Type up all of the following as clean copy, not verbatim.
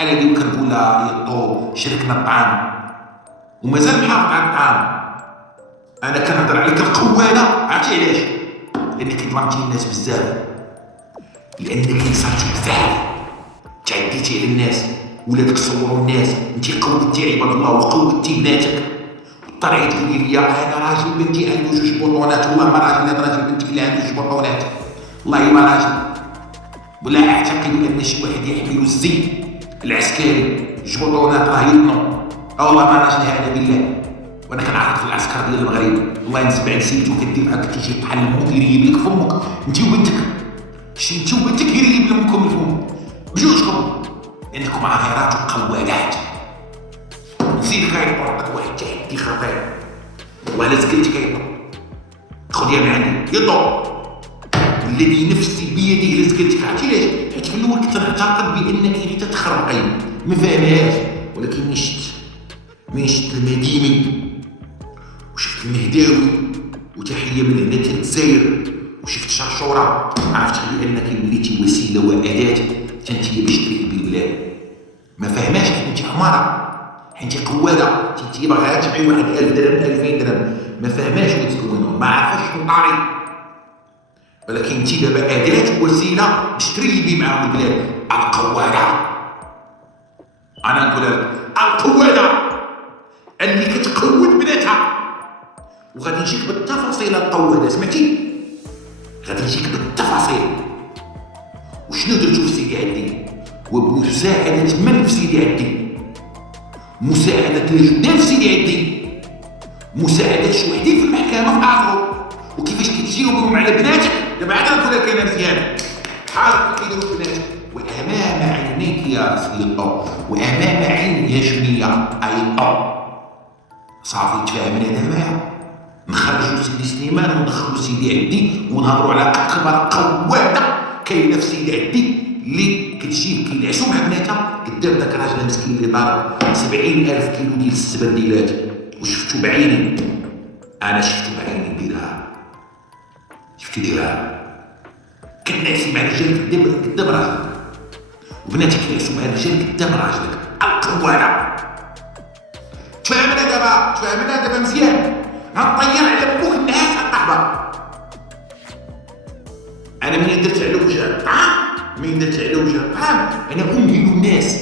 الذي كنقول لها يطو شركنا الطعام ومازال محافظ على الطعام. انا كنهضر عليك القواده، عرفتي علاش؟ لانك ظلمتي الناس بزاف، لانك انصرتي بزاف، تعديتي على الناس، ولادك صوروا الناس، انت قودتي عباد الله وقودتي بناتك. طلعي تقولي لي انا راجل بنتي عنده 2 بطونات، والله ما راجل هذا راجل بنتك اللي عنده 2 بطونات، والله ما راجل. ولا اعتقد ان شي واحد يحمل الزي العسكري 2 بطونات راه يطنو، والله ما راجل هذا بالله. وانا كنعرف في العسكر ديال المغرب، والله نسمع نسيتو كدير بحال تيجي بحال المدير يجيب لك فمك انت وبنتك، شي انت وبنتك يجيب لكم الفم بجوجكم، لانكم عاهرات وقوادات. نسيت كيطرقك واحد التحدي خطير، وعلى سكلتي كيطو خذيها من عندي يطو الذي نفسي بيده لسكلتك. عرفتي علاش؟ حيت في الاول كنت نعتقد بانك غير تتخربقي ما فاهمهاش، ولكن ملي شفت المديمي وشفت المهداوي وتحيه من هنا حتى الجزائر وشفت شرشوره، عرفت بانك وليتي وسيله واداه تنتهي باش تريبي البلاد. ما فاهماش حيت انت حماره، حيت قواده، انت باغا تبيعي واحد 1000 درهم 2000 درهم، ما فاهماش وين تكونوا، ما عارفاش شنو طاري، ولكن انت دابا اداه وسيله باش تريبي معاهم البلاد. القواده، انا نقول لك القواده اللي كتقود بناتها، وغادي نجيك بالتفاصيل القواده، سمعتي؟ غادي نجيك بالتفاصيل وشنو درتو في سيدي عدي، وبمساعدة من في سيدي عدي، مساعدة الجداد في سيدي عدي، مساعدة شوحدين في المحكمة في آخرو، وكيفاش كتجاوبهم على بناتك. دابا عاد نقول لك انا مزيان حاضر كيديروا بناتك، وامام عينيك يا صديقه، وامام عين يا شميه ايطو. صافي تفاهمنا دابا، نخرجوا سيدي سليمان وندخلوا سيدي عدي ونهضروا على اكبر قواده كاينه في سيدي عدي اللي كتجيب كينعسوا مع بناتها قدام داك الراجل المسكين اللي ضارب 70,000 كيلو ديال السبرديلات، وشفتو بعيني، انا شفتو بعيني ديرها، شفتو ديرها كتنعسي مع الرجال قدام راجلك، وبناتك كينعسوا مع الرجال قدام راجلك. القواده تفهمنا دابا مزيان. غنطير على بوك الناس القحبه. انا منين درت على وجه الطعام، انا امهل الناس،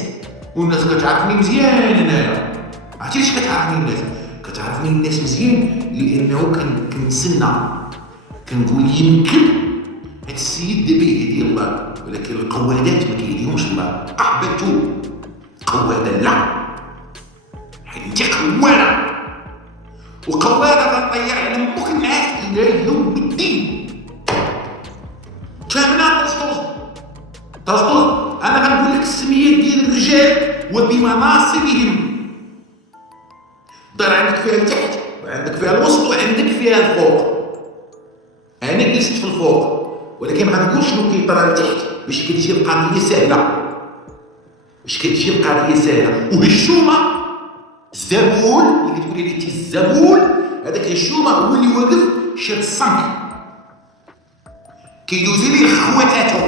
والناس كتعرفني مزيان. انايا عرفتي علاش كتعرفني الناس؟ كتعرفني الناس مزيان لانه كنتسنى، كنقول يمكن هاد السيد دابا يهدي الله، ولكن القوادات ما كيهديهمش الله. قحبته قواده لا، حيت انت قواده، وقواده غطير على مخ الناس الى يوم الدين. فهمنا؟ طزطوز. انا غنقول لك السميات ديال الرجال وبمناصبهم، دار عندك فيها التحت وعندك فيها الوسط وعندك فيها الفوق. انا جلست في الفوق، ولكن غنقول شنو كيطرى لتحت باش كتجي القضيه سهله، وهالشومه الزبول اللي كتقولي لي انت الزبول، هذاك الشومه هو اللي واقف شاد الصنك كيدوز لي خواتاتو.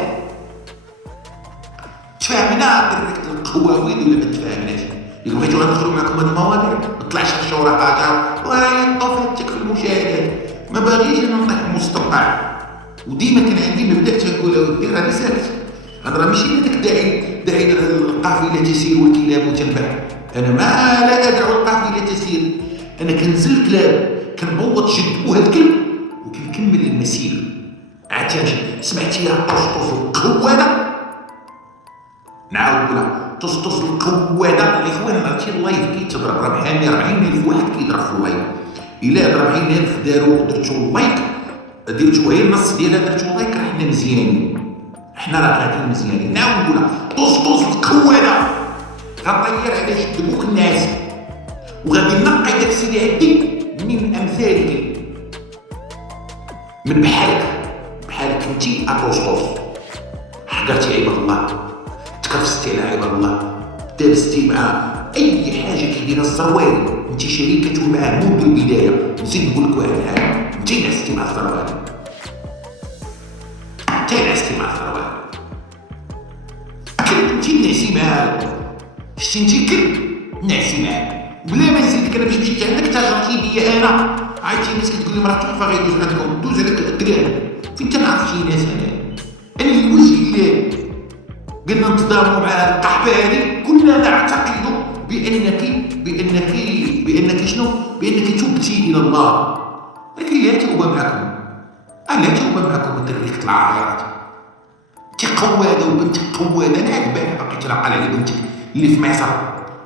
تفاهمنا درك القواوين ولا ما تفاهمناش؟ الا بغيتو غندخلوا معكم هاد المواضيع ما طلعش الشورى حاجه وهي طفتك في المشاهدات، ما باغيش انا نطيح مستقع. وديما كان عندي مبدا تنقول اودي راني ساكت، انا راه ماشي هذاك داعي القافله تسير والكلاب تنبح، انا ما لا ادعو القافله تسير، انا كنزل كلاب كنبوط جد الكلب وكنكمل المسير. عرفتي سمعتي يا طسطس القواده؟ نعاود نقولها طسطس القواده. الاخوان عرفتي اللايف كيتضرب، راه بحال 40,000 واحد كيضرب في اللايف، الا 40,000 داروا درتو لايك، درتو غير النص ديالها درتو لايك، راه حنا مزيانين، حنا راه غاديين مزيانين. نعاود نقولها طسطس القواده غطير على جد بوك الناس، وغادي نقي داك سيدي عدي من امثالك، من بحالك انتي اطوسطوس. حقرتي عباد الله، تكرفستي على عباد الله، دابستي مع اي حاجه كيديرها الزرواري، انت شريكته معاه منذ البدايه. نزيد نقول لك واحد الحاجه، انت نعستي مع الزرواري، كنتي نعسي معاه، شتي انتي كلب نعسي معاك بلا ما نزيدك. انا باش مشيت عندك تجرتي بيا انا عرفتي الناس كتقول لي مراه تحفه غير يدوز عندكم دوز عليك الدراري. فين تنعرف شي ناس انا اللي وجه الله قلنا نتضامنوا مع هذه القحبه هذه. كنا نعتقد بانك شنو؟ بانك تبتي الى الله، لكن لا توبه معكم. لا توبه معكم دريك طلع عياط. انت قواده وبنتك قواده. انا عجباني باقي تنعقل على بنتك اللي في مصر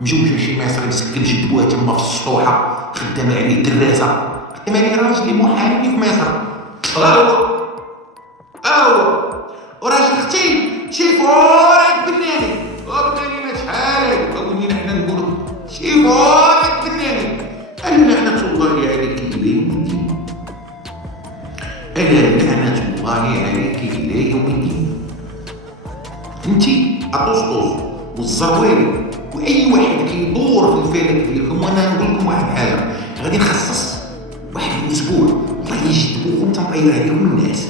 مجوجه شي مصري مسكن شد بوها تما في السطوحه خدامه عليه دراسه. خدامه عليه راجل محامي في مصر. وراجل اختي شيفورك بناني وبناني شحال ولينا حنا نقولوا شيفورك بناني. انا لعنه الله عليك الى يوم الدين. انا لعنه الله عليك الى يوم الدين. انتي اطوسطوس والزرواري واي واحد كيدور في الفلك ديالكم. وانا نقول لكم واحد الحاجه، غادي نخصص واحد الاسبوع والله يجذبوكم تنطير عليكم الناس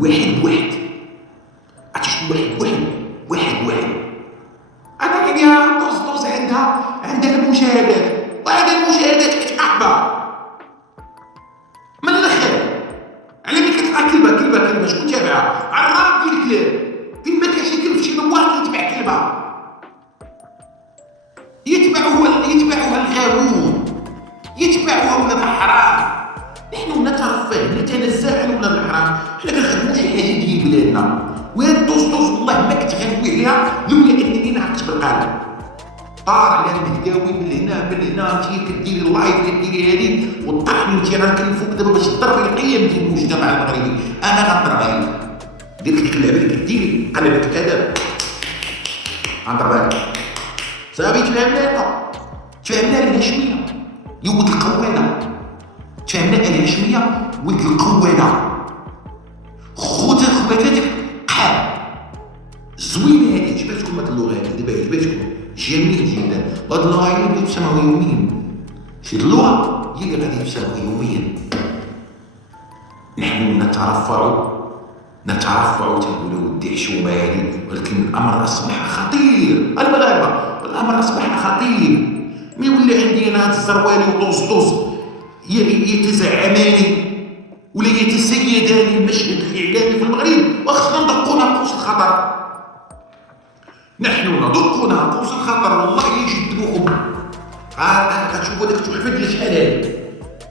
واحد بواحد. واحد انا كنديرها طوز عندها المشاهدات وهذا المشاهدات كتقحبه من الاخر. على ملي كتلقى كلبه شكون تابعها؟ عراب ديال الكلاب. فين ما كاين شي كلب في شي دوار كيتبع كلبه يتبعوها الغاوون يتبعوها ولاد الحرام. نحن نترفه نتنزه عن ولاد الحرام. حنا كنخدموا شي حاجه ديال بلادنا. وهاد الطوسطوس والله ما كنت غنوي عليها لولا انني نعقت بالقلب. طار على المهداوي من هنا انتي كديري اللايف كديري هادي والطحن انتي راه كنفوق دابا باش تضربي القيم ديال المجتمع المغربي. انا غنضربها لك. دير لك اللعبه اللي كديري قلبت الادب غنضربها لك. صافي تفهمنا الهاشميه يا ولد القوانه. تفهمنا الهاشميه ولد القوانه. خواتاتك قحاب زوينه هذه. عجبتكم هاد اللغه هذه دابا؟ عجبتكم؟ جميل جدا. هاد اللغه هي اللي تسمعوا يوميا. شي اللغه هي اللي غادي تسمعوا يوميا. نحن نترفع تقولوا ودي حشومه هذه، ولكن الامر اصبح خطير. المغاربه الامر اصبح خطير. مي ولا عندي انا هاد الزروالي وطوسطوس يتزعماني ولا يتسيدان المشهد الاعلامي في المغرب وخصنا ندقوا ناقوس الخطر. نحن ندق ناقوس الخطر والله يجذبوكم. كتشوفوا داك التحفه ديال شحال هادي، داك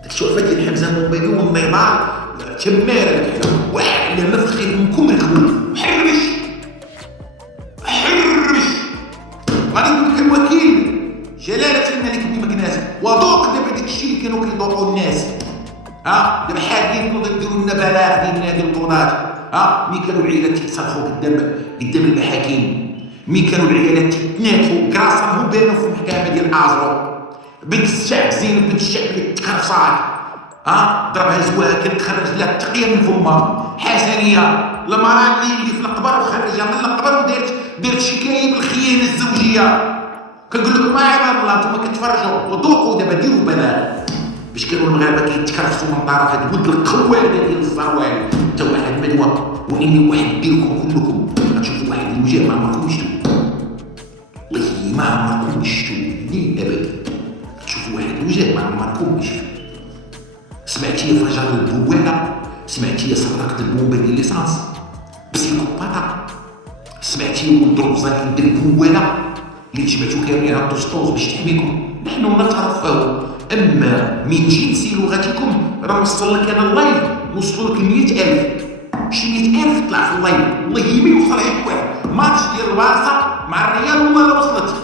التحفه ديال حمزه مومبالي والنيمار تماره واحد اللي نفخي منكم ركبوا حرش غادي نقول لك الوكيل جلاله الملك بن مكناس وذوق دابا داك الشيء اللي كانوا كيذوقوا الناس. دابا حاكين يديروا لنا بلاغ ديال نادي القضاة. مي كانوا العيالات تيتصرخوا قدام المحاكم، مي كانوا العيالات تتنافوا كراسهم بانوا في المحكمه ديال ازرو. بنت الشعب زينب بنت الشعب اللي تخرصات ضربها زواها كانت تخرج لها التقيه من فمها. حسنيه المراه اللي في القبر وخرجها من القبر ودارت شكايه بالخيانه الزوجيه. كنقول لكم عباد الله انتم كتفرجوا وذوقوا دابا ديروا بلاغ باش كانوا المغاربه كيتكرفسوا من طرف هاد ولد القواده ديال الزروالي. حتى واحد مدوى واني واحد ديركم كلكم غتشوفوا واحد الوجه ما عمركم شفتوا. والله ما عمركم شفتوا ابدا. تشوفوا واحد الوجه ما عمركم شفتوا. سمعتي فجر البوانه، سمعتي سرقت البومبه ديال ليسانس بسيكوباطا، سمعتي ولد الرزاق يدير بوانه اللي جمعتو كاملين على الطوسطوس باش تحميكم. نحن نترفهوا. اما من جنس لغتكم راه وصل لك انا اللايف وصلوا لك 100,000 شي 100,000 طلع في اللايف. والله ما يوصل عندك واحد. ماتش ديال البارسا مع الريال والله لا وصلت.